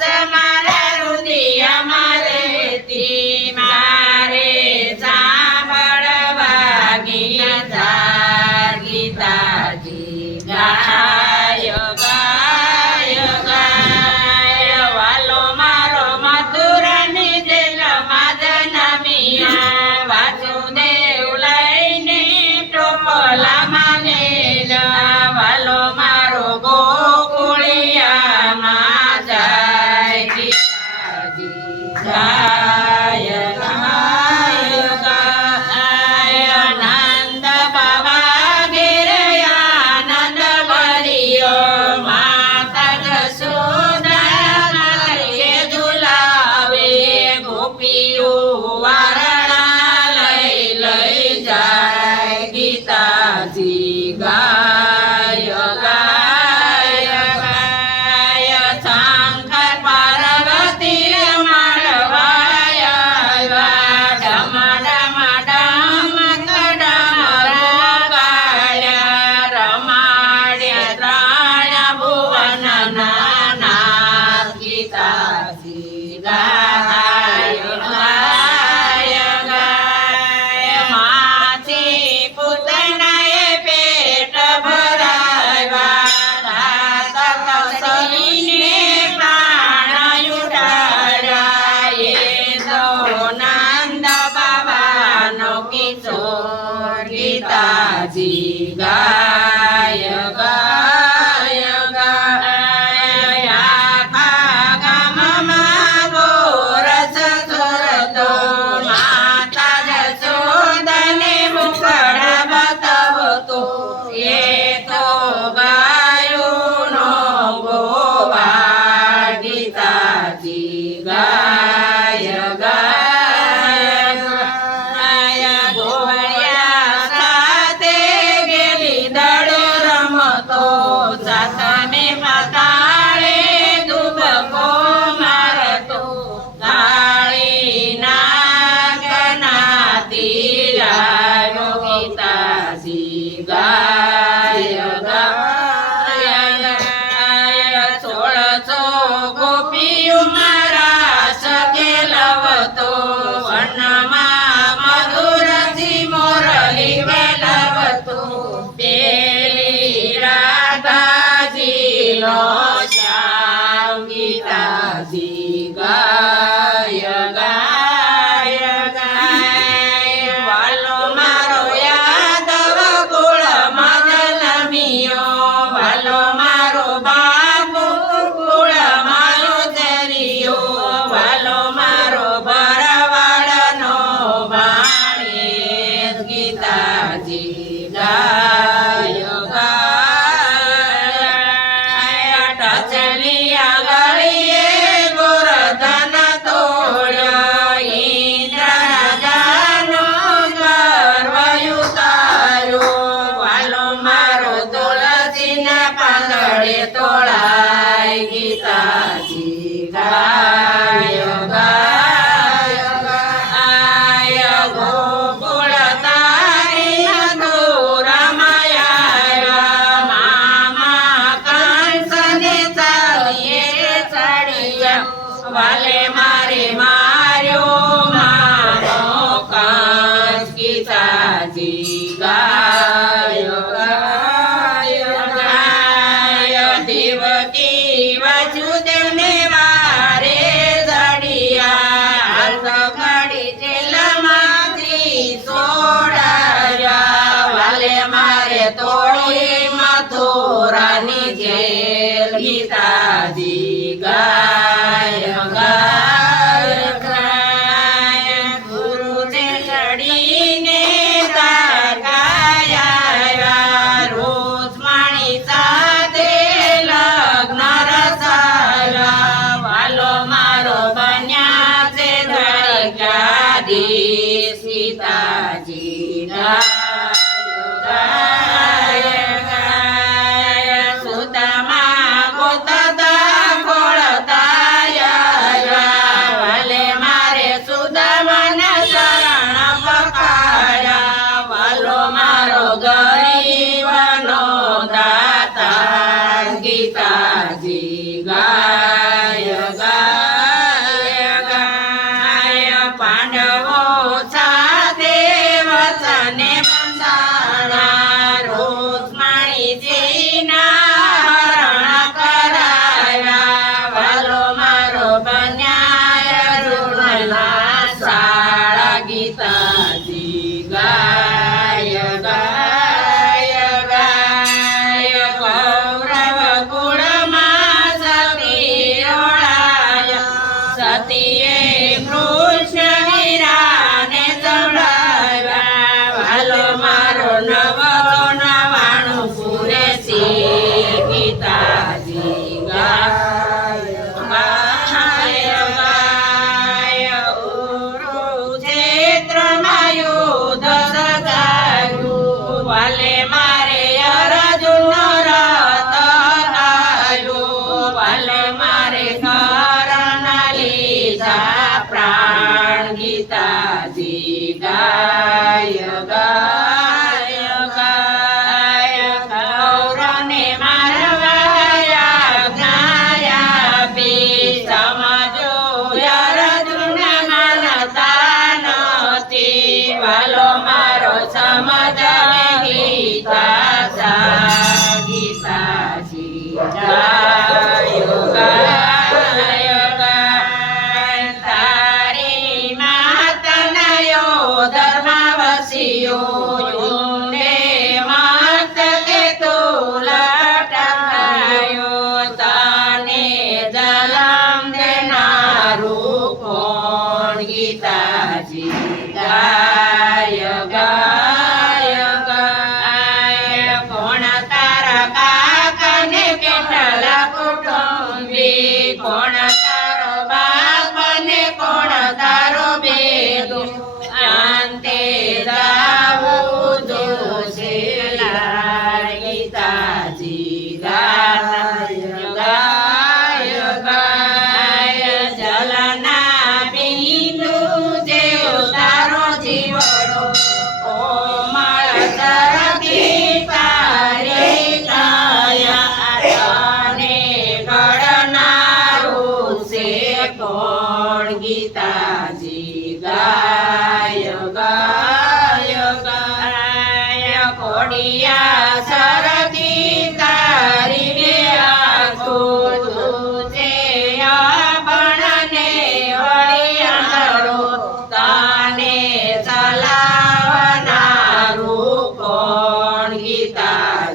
દાસ મારા રુદિય મારે તી મારે સાંભળવા ગીતા ગીતાજી ગાય ગાય ગાય વાલો મારો મથુરાની જેલમાં જન્મ્યા વાસુદેવ લઈને ટોપલામાં મેલા વાલો મારો ગોકુળિયામાં જાય ગીતાજી ગાય ગાય ગાય નંદ બાબા ઘેર આનંદ ભર્યો માતા જશોદા ઘરે ઝુલાવે ગોપીઓ વારણા લઈ લઈ જાય ગીતાજી ગાય ગાય ગાય શંકર પાર્વતી મળવાયા ડમ ડમ ડમ કડમ ગાળ્યા રમાડ્યા ત્રણ ભુવનના નાથ ગીતાજી ગાય ગાય ગાય માથી પૂતનાએ પેટ ભરાવ્યા દાતા કૌશલીને પ્રાણ ઉડાડ્યા એ તો નંદ બાબાનો કિશોર ગીતાજી ગાય ગાય ગાય આખા ગામમાં ગોરસ જોરતો માતા જશોદાને મુખડ બતાવતો એ તો ગાયોનો ગોવાળ ગીતાજી ગાય ગાય ગાય ગોળિયા સાથે ગેલી દડો રમતો સાતમે પાતાળે દુબકો મારતો કાળી નાગનાથી લાવ્યો ગીતાજી ગાય ગાય ગાય 1600 ગોપીઓ મારા સકેલવતો વનમાં મધુરથી મોરલી વેલવતો પેલી રાધાજી લો શ્યામ ગીતાજી ગાય ગાય ગાય વાલો મારો યાદવ કુળમાં જન્મ્યો વાલો મારો બાપુ કુળમાં ઉતર્યો વાલો મારો ભરવાડનો ભાણેજ ગીતાજી ગાય ગાય ટચલિયા ગળીએ ગોરધન તોડ્યો ઇન્દ્ર રાજાનો ગર્વ ઉતાર્યો વાલો મારો તુલસીના પાંદડે તોળાય ગીતાજી ગાય ગાય ગાય ગોકુળ તારી મધુરમાં આવ્યા મામા કંસને ચાલીએ ચડિયા વાલે મારે માર્યો મારો કંસ ગીતાજી ગાય ગાય ગાય દેવકી વાસુદેવને વારે ચડિયા હાથ ઘડી જેલમાંથી છોડાવ્યા વાલે મારે તોડી મથુરાની જેલ ગીતાજી ગાય ગાય ગાય ગુરુને ચડીને તાકાયા રોજમાણી સાથે લગ્ન રચાયા વાલો મારો બન્યા છે દ્વારકાધીશ સીતાજી ગાય ગાય ગાય સુદામા ગોતતા ખોળતા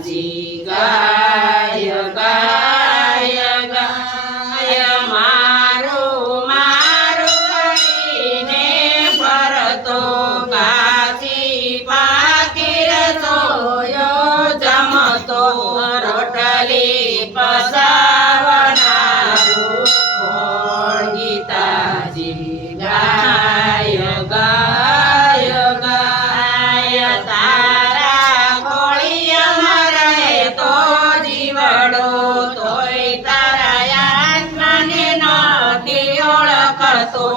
ગીતાજી ગાય ગાય ગાય મારું મારું કરીને ફરતો કાચી પાકીર સોયો જમતો રોટલી પસાવનારું કોણ ગીતાજી ગાય ગાય ગાય તારા કોળિયામાં રહે તો જીવડો તોય તારા આત્માને નહોતી ઓળખતો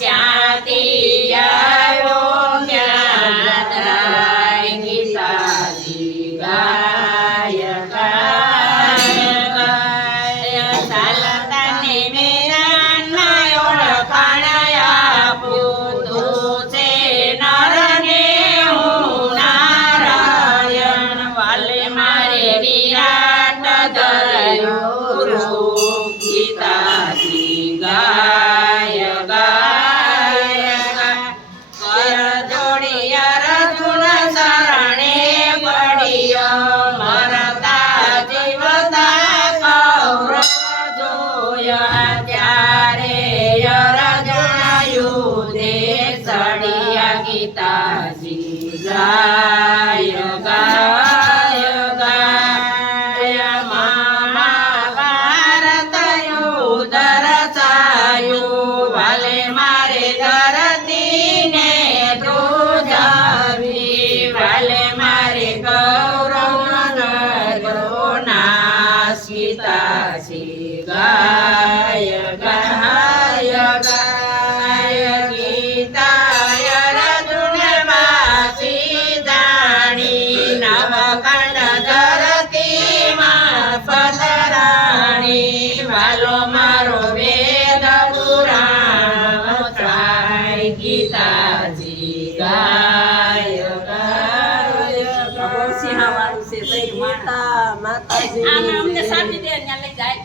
ક્યાંથી આવ્યો ક્યાં જાય ગીતાજી ગાય ગાય ગાય ચાલતાને મેરાના ઓળખાણ આપું તું છે નરને હું નારાયણ વાલે મારે વિરાટ ધર્યું રૂપ ગીતાજી ગાય ગાય કર જોડી અર્જુન શરણે પડ્યો મરતા જીવતા કૌરવ જોયા ત્યારે અર્જુન યુધે સળિયા ગીતાજી ગાય ગાય ગાય મહાભારત યુદ્ધ રચાયું વાલે મારે ધરતીને ધ્રુજાવી વાલે મારે ગૌરવ નાશ ગીતાજી ગાય ગાય ગાય ગીતાય અર્જુન વાસી જાણી નવખંડ ધરતીમાં પધરાણી વાલો મારો વેદ પુરાણ થાય ગીતાજી ગાય ગાય ગાય માતાજી આમે અમને સાપી દે ત્યાં લઈ જાય